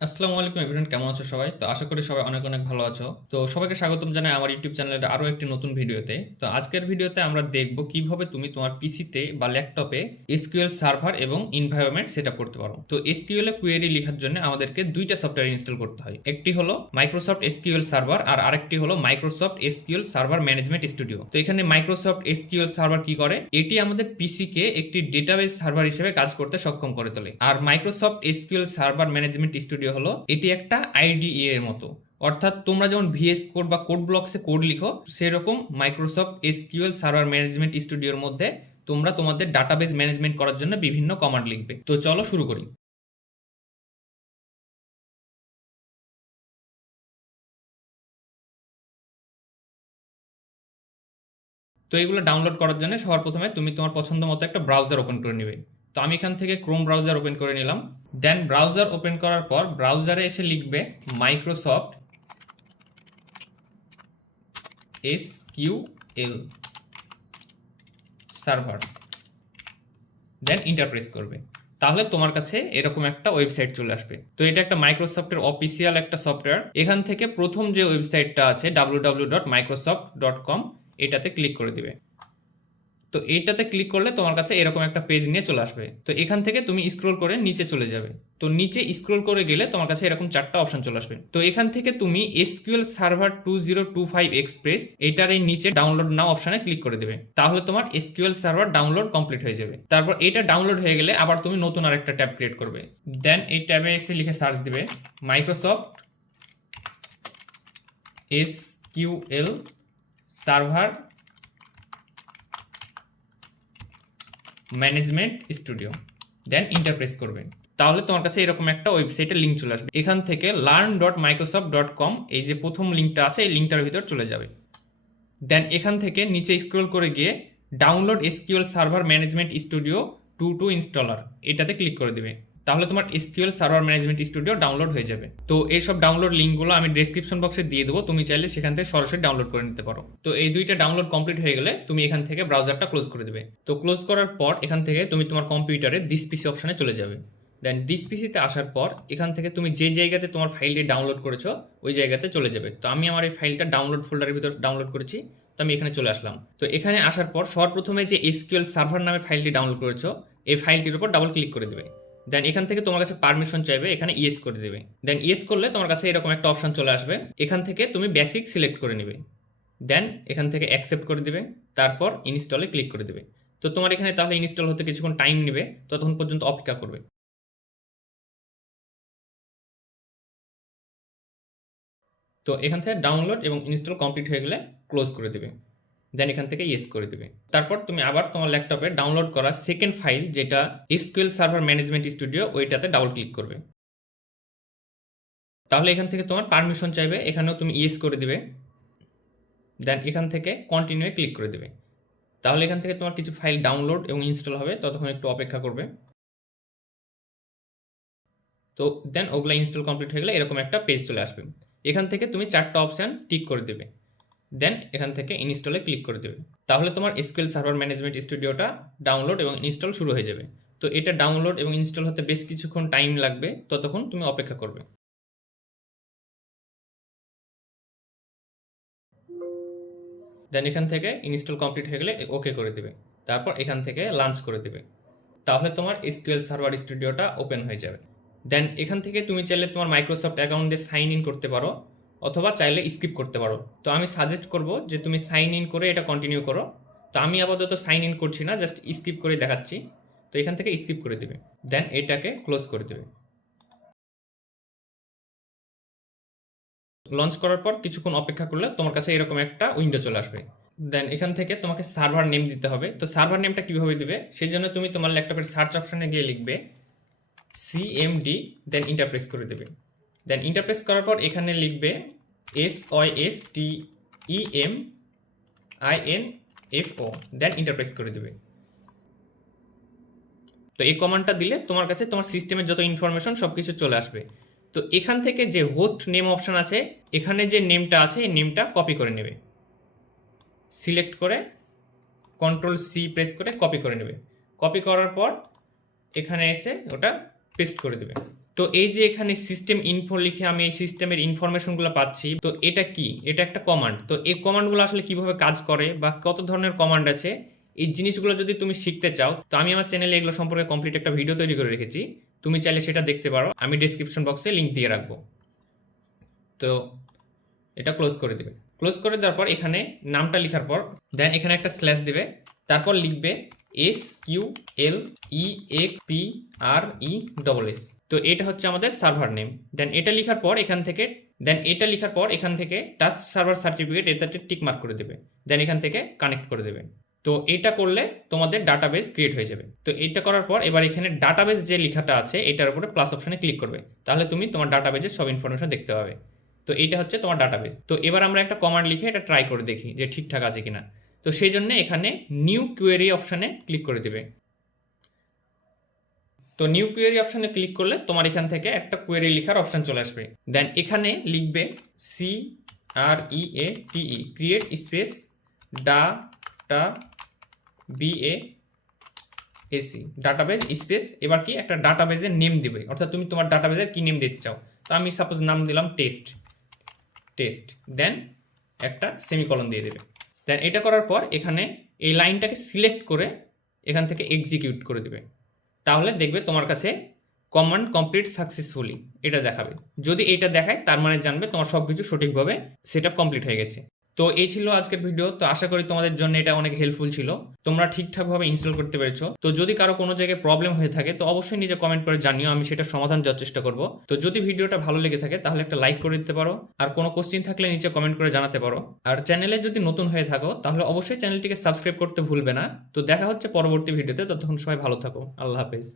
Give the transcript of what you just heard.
আসসালামু আলাইকুম এভরিওয়ান, কেমন আছো সবাই? তো আশা করি সবাই অনেক অনেক ভালো আছো। তো সবাইকে স্বাগতম জানাই আমার ইউটিউব চ্যানেলের আরো একটি নতুন ভিডিওতে। তো আজকের ভিডিওতে আমরা দেখব কিভাবে তুমি তোমার পিসিতে বা ল্যাপটপে এসকিউএল সার্ভার এবং এনভায়রনমেন্ট সেটআপ করতে পারো। তো এসকিউএল এ কোয়েরি লেখার জন্য আমাদেরকে দুইটা সফটওয়্যার ইনস্টল করতে হয়। একটি হলো মাইক্রোসফট এসকিউএল সার্ভার আর আরেকটি হলো Microsoft SQL server management studio. তো এখানে মাইক্রোসফট এসকিউএল সার্ভার কি করে? এটি আমাদের পিসি কে একটি ডেটাবেস সার্ভার হিসেবে কাজ করতে সক্ষম করে তোলে। আর Microsoft SQL server management studio হলো এটি একটা আইডিই এর মতো। অর্থাৎ তোমরা যেমন ভিএস কোড বা কোড ব্লকসে কোড লিখো, সেরকম মাইক্রোসফট এসকিউএল সার্ভার ম্যানেজমেন্ট স্টুডিওর মধ্যে তোমরা তোমাদের ডাটাবেস ম্যানেজমেন্ট করার জন্য বিভিন্ন কমান্ড লিখবে। তো চলো শুরু করি। তো এগুলো ডাউনলোড করার জন্য সবার প্রথমে তুমি তোমার পছন্দ মতো একটা ব্রাউজার ওপেন করে নেবে। তো আমি এখান থেকে ক্রোম ব্রাউজার ওপেন করে নিলাম। দেন ব্রাউজার ওপেন করার পর ব্রাউজারে এসে লিখবে মাইক্রোসফট এসকিউএল সার্ভার, দেন ইন্টার প্রেস করবে। তাহলে তোমার কাছে এরকম একটা ওয়েবসাইট চলে আসবে। তো এটা একটা মাইক্রোসফটের অফিসিয়াল একটা সফটওয়্যার। এখান থেকে প্রথম যে ওয়েবসাইটটা আছে www.microsoft.com, এটাতে ক্লিক করে দিবে। তো এইটাতে ক্লিক করলে তোমার কাছে এরকম একটা পেজ নিয়ে চলে আসবে। তো এখান থেকে তুমি স্ক্রল করে নিচে চলে যাবে। তো নিচে স্ক্রল করে গেলে তোমার কাছে এরকম চারটা অপশন চলে আসবে। তো এখান থেকে তুমি এসকিউএল সার্ভার 2025 এক্সপ্রেস এটার এই নিচে ডাউনলোড নাও অপশনে ক্লিক করে দেবে। তাহলে তোমার এসকিউএল সার্ভার ডাউনলোড কমপ্লিট হয়ে যাবে। তারপর এটা ডাউনলোড হয়ে গেলে আবার তুমি নতুন আরেকটা ট্যাব ক্রিয়েট করবে। দেন এই ট্যাবে এসে লিখে সার্চ দিবে Microsoft SQL server management studio, then enter press করবেন। তাহলে তোমার কাছে এরকম একটা ওয়েবসাইটের লিঙ্ক চলে আসবে। এখান থেকে learn.microsoft.com এই যে প্রথম লিঙ্কটা আছে এই লিঙ্কটার ভিতর চলে যাবে। দেন এখান থেকে নিচে স্ক্রল করে গিয়ে download SQL server management studio 2 installer এটাতে ক্লিক করে দিবে। তাহলে তোমার SQL server management studio download হয়ে যাবে। তো এইসব ডাউনলোড লিঙ্কগুলো আমি ডেসক্রিপশন বক্সে দিয়ে দেবো, তুমি চাইলে সেখান থেকে সরাসরি ডাউনলোড করে নিতে পারো। তো এই দুইটা ডাউনলোড কমপ্লিট হয়ে গেলে তুমি এখান থেকে ব্রাউজারটা ক্লোজ করে দেবে। তো ক্লোজ করার পর এখান থেকে তুমি তোমার কম্পিউটারে দিস পিসি অপশনে চলে যাবে। দেন দিস পিসিতে আসার পর এখান থেকে তুমি যে জায়গাতে তোমার ফাইলটি ডাউনলোড করেছো ওই জায়গাতে চলে যাবে। তো আমি আমার এই ফাইলটা ডাউনলোড ফোল্ডারের ভিতর ডাউনলোড করেছি। তো আমি এখানে চলে আসলাম। তো এখানে আসার পর সবার প্রথমে যে এসকিউএল সার্ভার নামে ফাইলটি ডাউনলোড করেছো এই ফাইলটির উপর ডাবল ক্লিক করে দেবে। দেন এখান থেকে তোমার কাছে পারমিশন চাইবে, এখানে ইয়েস করে দেবে। দেন ইয়েস করলে তোমার কাছে এরকম একটা অপশন চলে আসবে। এখান থেকে তুমি বেসিক সিলেক্ট করে নেবে। দেন এখান থেকে অ্যাকসেপ্ট করে দিবে। তারপর ইনস্টলে ক্লিক করে দেবে। তো তোমার এখানে তাহলে ইনস্টল হতে কিছুক্ষণ টাইম নেবে, ততক্ষণ পর্যন্ত অপেক্ষা করবে। তো এখান থেকে ডাউনলোড এবং ইনস্টল কমপ্লিট হয়ে গেলে ক্লোজ করে দেবে। দেন এখান থেকে ইয়েস করে দেবে। তারপর তুমি আবার তোমার ল্যাপটপে ডাউনলোড করা সেকেন্ড ফাইল যেটা এসকিউএল সার্ভার ম্যানেজমেন্ট স্টুডিও ওইটাতে ডাবল ক্লিক করবে। তাহলে এখান থেকে তোমার পারমিশন চাইবে, এখানেও তুমি ইয়েস করে দিবে। দেন এখান থেকে কন্টিনিউ ক্লিক করে দেবে। তাহলে এখান থেকে তোমার কিছু ফাইল ডাউনলোড এবং ইনস্টল হবে, ততক্ষণ একটু অপেক্ষা করবে। তো দেন ওগুলা ইনস্টল কমপ্লিট হয়ে গেলে এরকম একটা পেজ চলে আসবে। এখান থেকে তুমি চারটা অপশান টিক করে দেবে। দেন এখান থেকে ইনস্টলে ক্লিক করে দেবে। তাহলে তোমার এসকিউএল সার্ভার ম্যানেজমেন্ট স্টুডিওটা ডাউনলোড এবং ইনস্টল শুরু হয়ে যাবে। তো এটা ডাউনলোড এবং ইনস্টল হতে বেশ কিছুক্ষণ টাইম লাগবে, ততক্ষণ তুমি অপেক্ষা করবে। দেন এখান থেকে ইনস্টল কমপ্লিট হয়ে গেলে ওকে করে দেবে। তারপর এখান থেকে লঞ্চ করে দেবে। তাহলে তোমার এসকিউএল সার্ভার স্টুডিওটা ওপেন হয়ে যাবে। দেন এখান থেকে তুমি চাইলে তোমার মাইক্রোসফট অ্যাকাউন্ট দিয়ে সাইন ইন করতে পারো, অথবা চাইলে স্কিপ করতে পারো। তো আমি সাজেস্ট করব যে তুমি সাইন ইন করে এটা কন্টিনিউ করো। তো আমি আপাতত সাইন ইন করছি না, জাস্ট স্কিপ করে দেখাচ্ছি। তো এখান থেকে স্কিপ করে দেবে। দেন এটাকে ক্লোজ করে দেবে। লঞ্চ করার পর কিছুক্ষণ অপেক্ষা করলে তোমার কাছে এরকম একটা উইন্ডো চলে আসবে। দেন এখান থেকে তোমাকে সার্ভার নেম দিতে হবে। তো সার্ভার নেমটা কিভাবে দিবে, সেই জন্য তুমি তোমার ল্যাপটপের সার্চ অপশনে গিয়ে লিখবে সিএমডি, দেন ইন্টারপ্রেস করে দেবে। দেন ইন্টারপ্রেস করার পর এখানে লিখবে SYSTEMINFO, দেন ইন্টারপ্রেস করে দেবে। তো এই কমান্ডটা দিলে তোমার কাছে তোমার সিস্টেমের যত ইনফরমেশন সব কিছু চলে আসবে। তো এখান থেকে যে হোস্ট নেম অপশন আছে, এখানে যে নেমটা আছে এই নেমটা কপি করে নেবে। সিলেক্ট করে Ctrl+C প্রেস করে কপি করে নেবে। কপি করার পর এখানে এসে ওটা পেস্ট করে দেবে। তো তো এই যে এখানে সিস্টেম ইনফো লিখে আমি এই সিস্টেমের ইনফরমেশনগুলো পাচ্ছি, তো এটা কি? এটা একটা কমান্ড। তো এই কমান্ডগুলো আসলে কিভাবে কাজ করে বা কত ধরনের কমান্ড আছে, এই জিনিসগুলো যদি তুমি শিখতে চাও, তো আমি আমার চ্যানেলে এগুলো সম্পর্কে কমপ্লিট একটা ভিডিও তৈরি করে রেখেছি। তুমি চাইলে সেটা দেখতে পারো, আমি ডেসক্রিপশন বক্সে লিঙ্ক দিয়ে রাখবো। তো এটা ক্লোজ করে দেবে। ক্লোজ করে দেওয়ার পর এখানে নামটা লেখার পর দেন এখানে একটা স্ল্যাশ দিবে, তারপর লিখবে SQLEXPRESS। তো এটা হচ্ছে আমাদের সার্ভার নেম। দেন এটা লেখার পর এখান থেকে টাচ সার্ভার সার্টিফিকেট এটাতে টিক মার্ক করে দেবে। দেন এখান থেকে কানেক্ট করে দেবে। তো এটা করলে তোমাদের ডাটাবেস ক্রিয়েট হয়ে যাবে। তো এটা করার পর এবার এখানে ডাটাবেস যে লেখাটা আছে এটার উপরে প্লাস অপশনে ক্লিক করবে, তাহলে তুমি তোমার ডাটাবেজের সব ইনফরমেশন দেখতে পাবে। তো এইটা হচ্ছে তোমার ডাটাবেস। তো এবার আমরা একটা কমান্ড লিখে এটা ট্রাই করে দেখি যে ঠিকঠাক আছে কিনা। তো সেই জন্য এখানে নিউ কোয়েরি অপশানে ক্লিক করে দেবে। তো নিউ কোয়েরি অপশানে ক্লিক করলে তোমার এখান থেকে একটা কোয়েরি লেখার অপশান চলে আসবে। দেন এখানে লিখবে CREATE create space DATABAS database space, এবার কি একটা ডাটাবেসের নেম দিবে, অর্থাৎ তুমি তোমার ডাটাবেসের কি নেম দিতে চাও। তো আমি সাপোজ নাম দিলাম টেস্ট। দেন একটা সেমিকলন দিয়ে দেবে। দেন এটা করার পর এখানে এই লাইনটাকে সিলেক্ট করে এখান থেকে এক্সিকিউট করে দেবে। তাহলে দেখবে তোমার কাছে কমান্ড কমপ্লিট সাকসেসফুলি এটা দেখাবে। যদি এটা দেখায় তার মানে জানবে তোমার সবকিছু সঠিকভাবে সেটআপ কমপ্লিট হয়ে গেছে। তো এই ছিল আজকের ভিডিও। তো আশা করি তোমাদের জন্য এটা অনেক হেল্পফুল ছিল, তোমরা ঠিকঠাকভাবে ইনস্টল করতে পেরেছো। তো যদি কারো কোনো জায়গায় প্রবলেম হয়ে থাকে তো অবশ্যই নিজে কমেন্ট করে জানিও, আমি সেটা সমাধান দেওয়ার চেষ্টা করব। তো যদি ভিডিওটা ভালো লেগে থাকে তাহলে একটা লাইক করে দিতে পারো, আর কোনো কোশ্চেন থাকলে নিচে কমেন্ট করে জানাতে পারো। আর চ্যানেলে যদি নতুন হয়ে থাকো তাহলে অবশ্যই চ্যানেলটিকে সাবস্ক্রাইব করতে ভুলবে না। তো দেখা হচ্ছে পরবর্তী ভিডিওতে, ততক্ষণ সবাই ভালো থাকো। আল্লাহ হাফেজ।